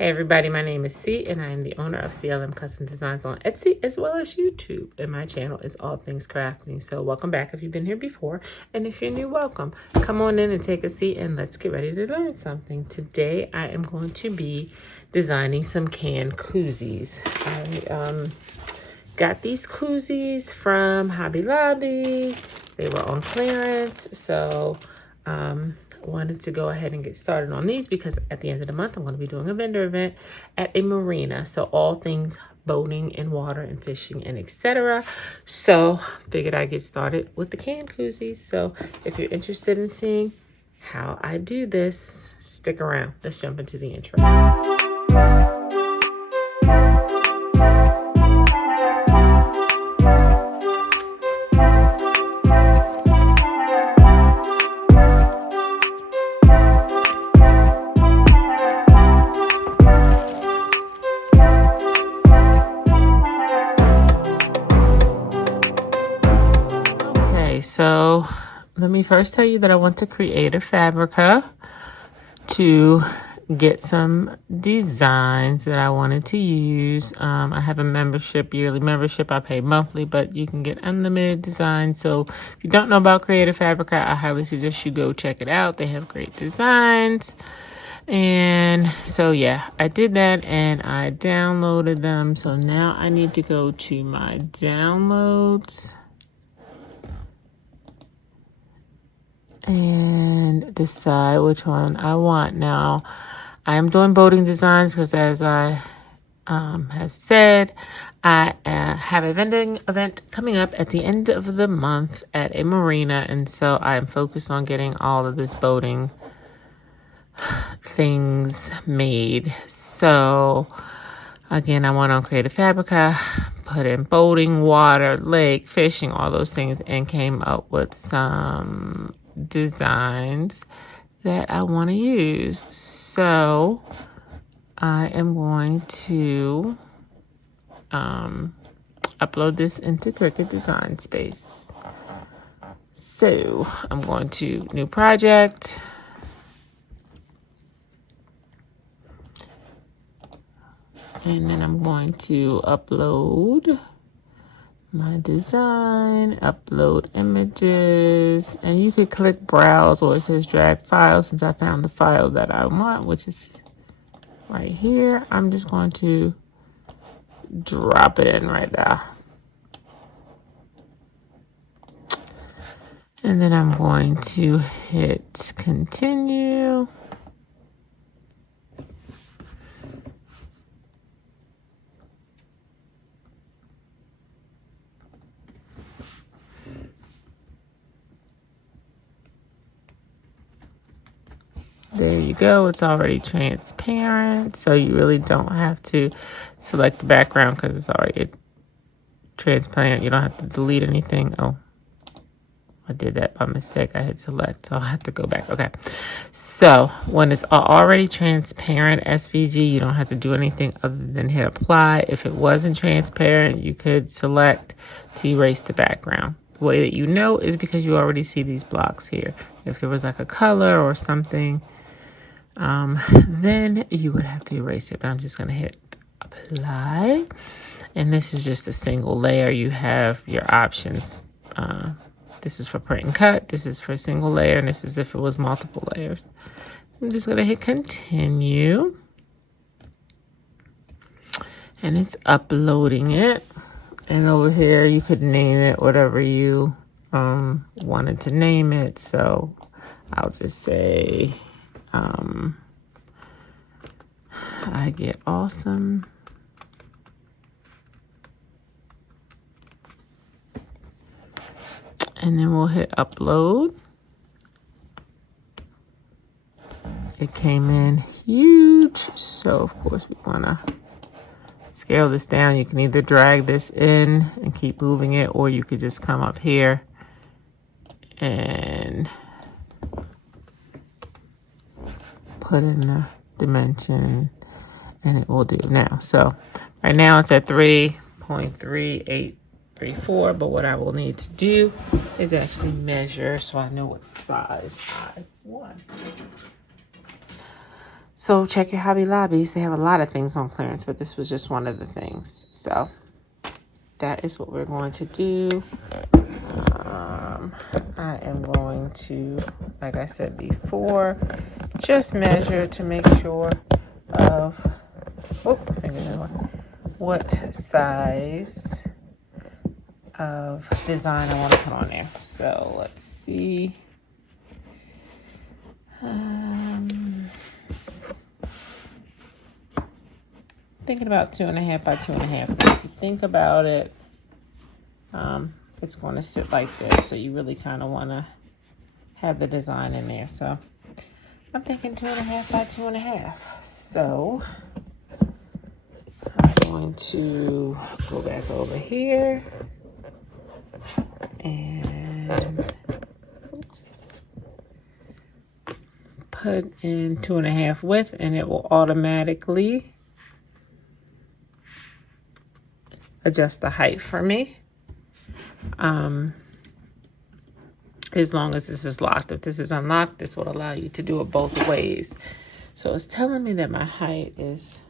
Hey everybody, my name is C and I am the owner of CLM Custom Designs on Etsy as well as YouTube. And my channel is all things crafting. So welcome back if you've been here before. And if you're new, welcome. Come on in and take a seat and let's get ready to learn something. Today I am going to be designing some can koozies. I got these koozies from Hobby Lobby. They were on clearance. So wanted to go ahead and get started on these because at the end of the month I'm going to be doing a vendor event at a marina, so all things boating and water and fishing and etc. So figured I'd get started with the can koozies. So if you're interested in seeing how I do this, stick around. Let's jump into the intro. So let me first tell you that I want to create a Fabrica to get some designs that I wanted to use. I have a membership, yearly membership. I pay monthly, but you can get unlimited designs. So if you don't know about Creative Fabrica, I highly suggest you go check it out. They have great designs. And so yeah, I did that and I downloaded them. So now I need to go to my downloads and decide which one I want. Now, I am doing boating designs because, as I have said, I have a vending event coming up at the end of the month at a marina, and so I am focused on getting all of this boating things made. So, again, I went on Creative Fabrica, put in boating, water, lake, fishing, all those things, and came up with some designs that I want to use. So I am going to upload this into Cricut Design Space. So I'm going to new project, and then I'm going to upload my design, upload images, and you could click browse or it says drag file. Since I found the file that I want, which is right here, I'm just going to drop it in right there. And then I'm going to hit continue. There you go. It's already transparent, so you really don't have to select the background because it's already transparent. You don't have to delete anything. Oh, I did that by mistake. I hit select, so I'll have to go back. Okay. So when it's already transparent SVG, you don't have to do anything other than hit apply. If it wasn't transparent, you could select to erase the background. The way that you know is because you already see these blocks here. If there was like a color or something, then you would have to erase it, but I'm just going to hit apply. And this is just a single layer. You have your options. This is for print and cut. This is for a single layer. And this is if it was multiple layers. So I'm just going to hit continue. And it's uploading it. And over here, you could name it whatever you wanted to name it. So I'll just say, I get awesome. And then we'll hit upload. It came in huge. So of course we want to scale this down. You can either drag this in and keep moving it, or you could just come up here and put in the dimension and it will do now. So right now it's at 3.3834, but what I will need to do is actually measure so I know what size I want. So check your Hobby Lobbies. They have a lot of things on clearance, but this was just one of the things. So that is what we're going to do. I am going to, like I said before, just measure to make sure of what size of design I want to put on there. So let's see. Thinking about 2.5 by 2.5. If you think about it, it's going to sit like this. So you really kind of want to have the design in there. So I'm thinking 2.5 by 2.5. So I'm going to go back over here and put in 2.5 width, and it will automatically adjust the height for me. As long as this is locked. If this is unlocked, this will allow you to do it both ways. So it's telling me that my height is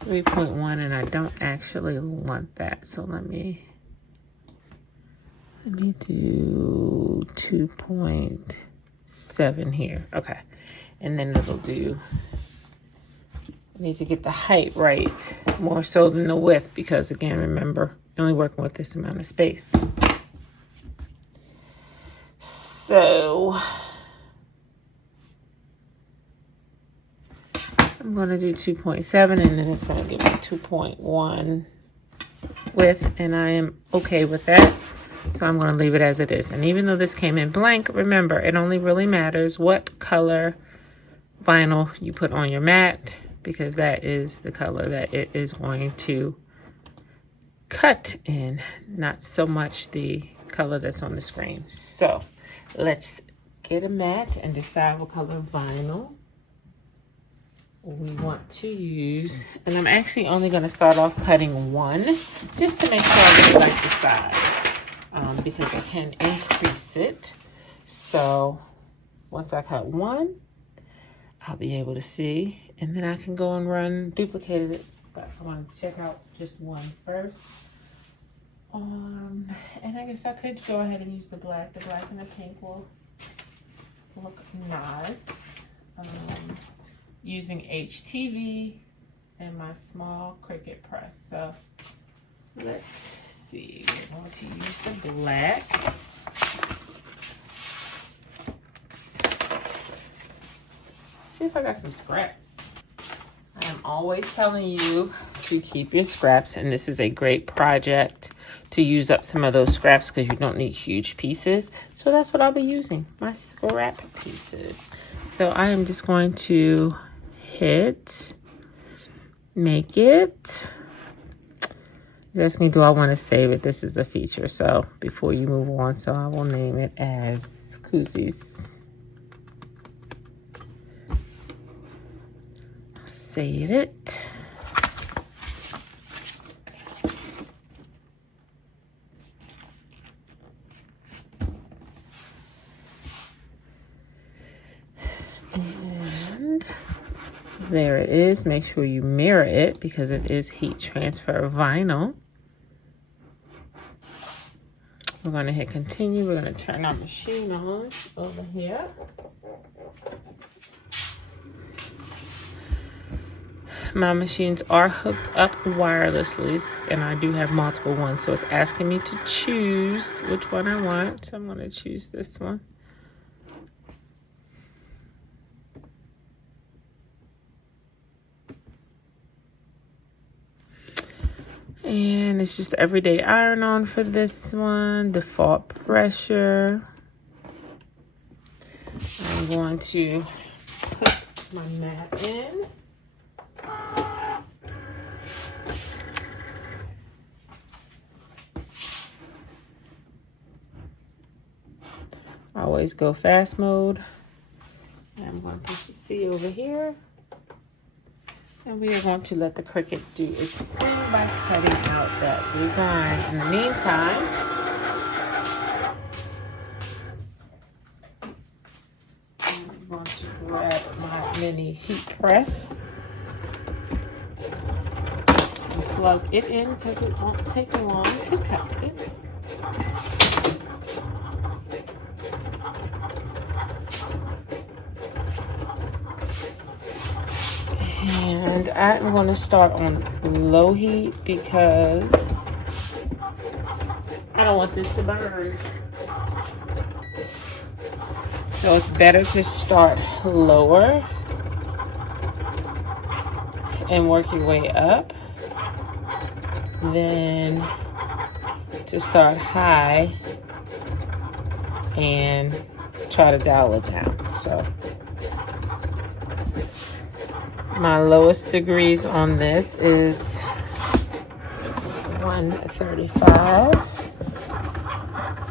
3.1 and I don't actually want that. So let me do 2.7 here. Okay. And then it'll do, I need to get the height right more so than the width, because again, remember, you're only working with this amount of space. So I'm going to do 2.7 and then it's going to give me 2.1 width, and I am okay with that. So I'm going to leave it as it is. And even though this came in blank, remember, it only really matters what color vinyl you put on your mat, because that is the color that it is going to cut in, not so much the color that's on the screen. So let's get a mat and decide what color vinyl we want to use. And I'm actually only going to start off cutting one, just to make sure I really like the size, because I can increase it. So once I cut one, I'll be able to see, and then I can go and duplicate it. But I want to check out just one first. And I guess I could go ahead and use the black. The black and the pink will look nice. Using HTV and my small Cricut press. So let's see. We're going to use the black. See if I got some scraps. I am always telling you to keep your scraps, and this is a great project to use up some of those scraps because you don't need huge pieces. So that's what I'll be using, my scrap pieces. So I am just going to make it. It asks me, do I want to save it? This is a feature, so before you move on, so I will name it as koozies. Save it. And there it is. Make sure you mirror it because it is heat transfer vinyl. We're going to hit continue. We're going to turn our machine on over here. My machines are hooked up wirelessly, and I do have multiple ones, so it's asking me to choose which one I want. So I'm going to choose this one. And it's just the everyday iron on for this one. Default pressure. I'm going to put my mat in. I always go fast mode. And I'm going to push the C over here. And we are going to let the Cricut do its thing by cutting out that design. In the meantime, I'm going to grab my mini heat press. Plug it in because it won't take long to cut this. And I'm going to start on low heat because I don't want this to burn. So it's better to start lower and work your way up than to start high and try to dial it down. So my lowest degrees on this is 135,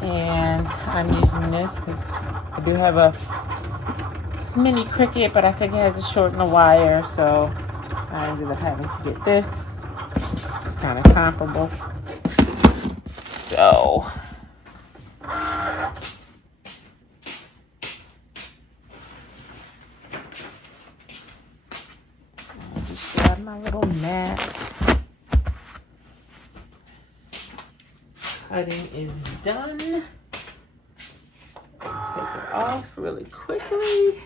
and I'm using this because I do have a mini Cricut, but I think it has a shortener wire, so I ended up having to get this. It's kind of comparable. So I just grab my little mat. Cutting is done. Take it off really quickly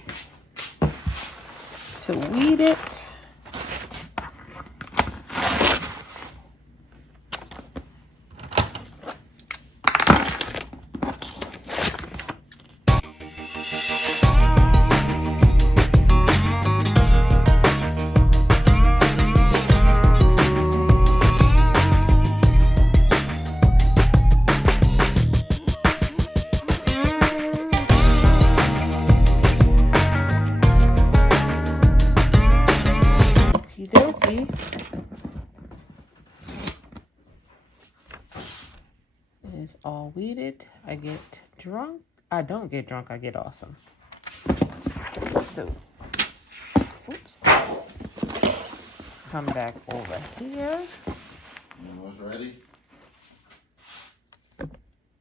to weed it. It is all weeded. I get drunk. I don't get drunk, I get awesome. So, oops. Let's come back over here. Almost ready?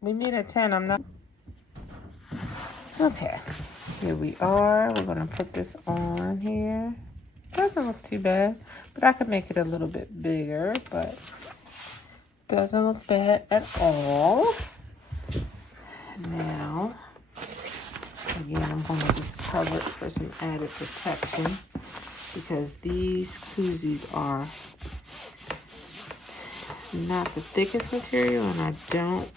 We meet at 10, I'm not. Okay, here we are. We're gonna put this on here. Doesn't look too bad, but I could make it a little bit bigger, but doesn't look bad at all. Now, again, I'm going to just cover it for some added protection because these koozies are not the thickest material and I don't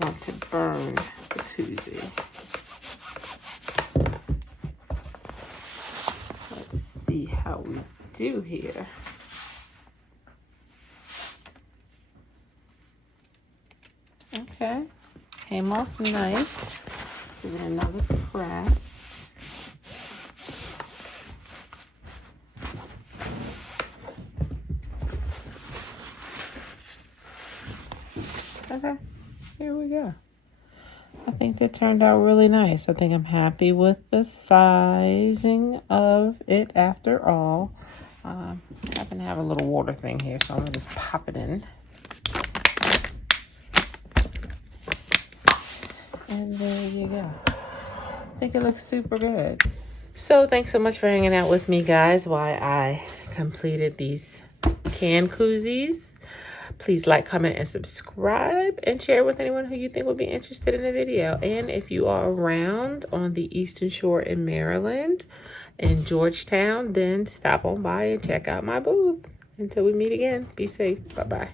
want to burn the koozie. Let's see how we do here. Okay, came off nice. Give it another press. Okay, here we go. I think that turned out really nice. I think I'm happy with the sizing of it after all. I happen to have a little water thing here, so I'm gonna just pop it in. And there you go. I think it looks super good. So thanks so much for hanging out with me, guys, while I completed these can koozies. Please like, comment, and subscribe, and share with anyone who you think would be interested in the video. And if you are around on the Eastern Shore in Maryland, in Georgetown, then stop on by and check out my booth. Until we meet again, be safe. Bye-bye.